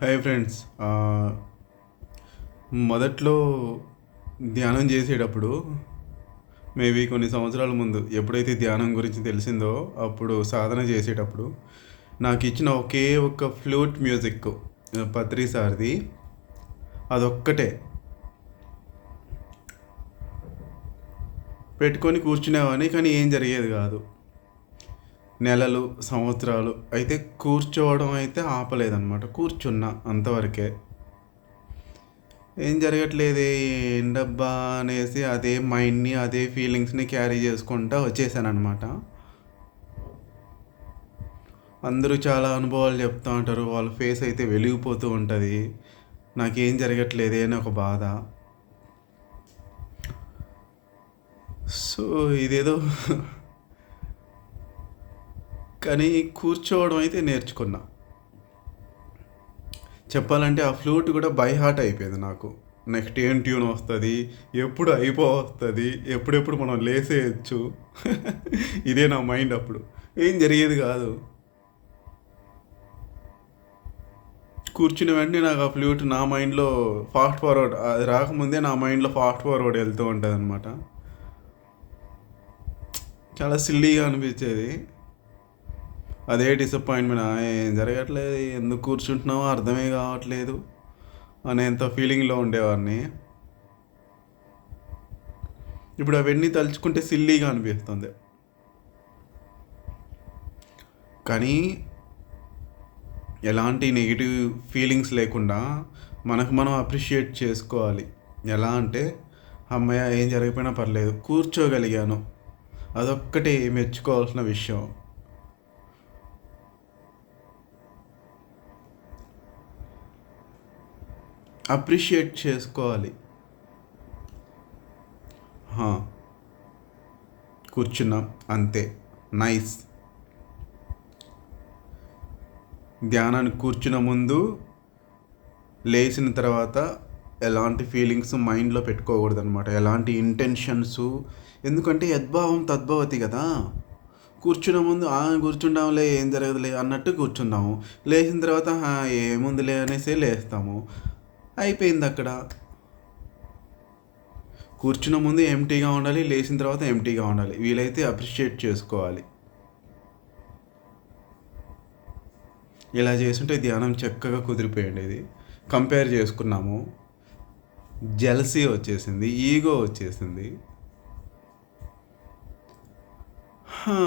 Hi friends. మొదట్లో ధ్యానం చేసేటప్పుడు మేబీ కొన్ని సంవత్సరాల ముందు ఎప్పుడైతే ధ్యానం గురించి తెలిసిందో అప్పుడు సాధన చేసేటప్పుడు నాకు ఇచ్చిన ఒకే ఒక్క ఫ్లూట్ మ్యూజిక్ పత్రి సార్ది. అదొక్కటే పెట్టుకొని కూర్చునేవాడిని, కానీ ఏం జరిగేది కాదు. నెలలు, సంవత్సరాలు అయితే కూర్చోవడం అయితే ఆపలేదన్నమాట. కూర్చున్నా అంతవరకే. ఏం జరగట్లేదే, ఏంటబ్బా అనేసి అదే మైండ్‌ని, అదే ఫీలింగ్స్‌ని క్యారీ చేసుకుంటా వచ్చేసాననమాట. అందరూ చాలా అనుభవాలు చెప్తా ఉంటారు. వాళ్ళ ఫేస్ అయితే వెలిగిపోతూ ఉంటది. నాకేం జరగట్లేదే అని ఒక బాధ. సో, ఇదేదో కానీ కూర్చోవడం అయితే నేర్చుకున్నా. చెప్పాలంటే ఆ ఫ్లూట్ కూడా బై హార్ట్ అయిపోయింది నాకు. నెక్స్ట్ ఏం ట్యూన్ వస్తది? ఎప్పుడు అయిపోవస్తది? ఎప్పుడెప్పుడు మనం లేసేయొచ్చు? ఇదే నా మైండ్ అప్పుడు. ఏం జరిగేది కాదు. కూర్చున్న వెంటనే నాకు ఆ ఫ్లూట్ నా మైండ్‌లో ఫాస్ట్ ఫార్వర్డ్, అది రాకముందే నా మైండ్‌లో ఫాస్ట్ ఫార్వర్డ్ వెళ్తూ ఉంటదనమాట. చాలా సిల్లీగా అనిపించేది. అదే డిసప్పాయింట్‌మెంట్. ఏం జరగట్లేదు, ఎందుకు కూర్చుంటున్నామో అర్థమే కావట్లేదు అనేంత ఫీలింగ్‌లో ఉండేవాడిని. ఇప్పుడు అవన్నీ తలుచుకుంటే సిల్లీగా అనిపిస్తుంది. కానీ ఎలాంటి నెగెటివ్ ఫీలింగ్స్ లేకుండా మనకు మనం అప్రిషియేట్ చేసుకోవాలి. ఎలా అంటే, హమ్మయ్య! ఏం జరగకపోయినా పర్లేదు, కూర్చోగలిగాను, అదొక్కటే మెచ్చుకోవాల్సిన విషయం. అప్రిషియేట్ చేసుకోవాలి. హా! కూర్చున్నాం అంతే. నైస్. ధ్యానానికి కూర్చున్న ముందు, లేచిన తర్వాత ఎలాంటి ఫీలింగ్స్ మైండ్‌లో పెట్టుకోకూడదనమాట. ఎలాంటి ఇంటెన్షన్సు. ఎందుకంటే యద్భావం తద్భవతి కదా! కూర్చునే ముందు కూర్చుంటాంలే, ఏం జరగదులే అన్నట్టు కూర్చుందాము. లేచిన తర్వాత ఏముందిలే అనేసి లేస్తాము. అయిపోయిందక్కడ. కూర్చున్న ముందు ఎంప్టీగా ఉండాలి. లేచిన తర్వాత ఎంప్టీగా ఉండాలి. వీలైతే అప్రిషియేట్ చేసుకోవాలి. ఇలా చేసుంటే ధ్యానం చక్కగా కుదిరిపోయుండేది. కంపేర్ చేసుకున్నాము. జెలసీ వచ్చేసింది. ఈగో వచ్చేసింది. హా!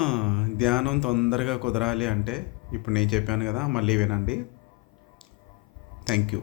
ధ్యానం తొందరగా కుదరాలి అంటే ఇప్పుడు నేను చెప్పాను కదా! మళ్ళీ వినండి. Thank you.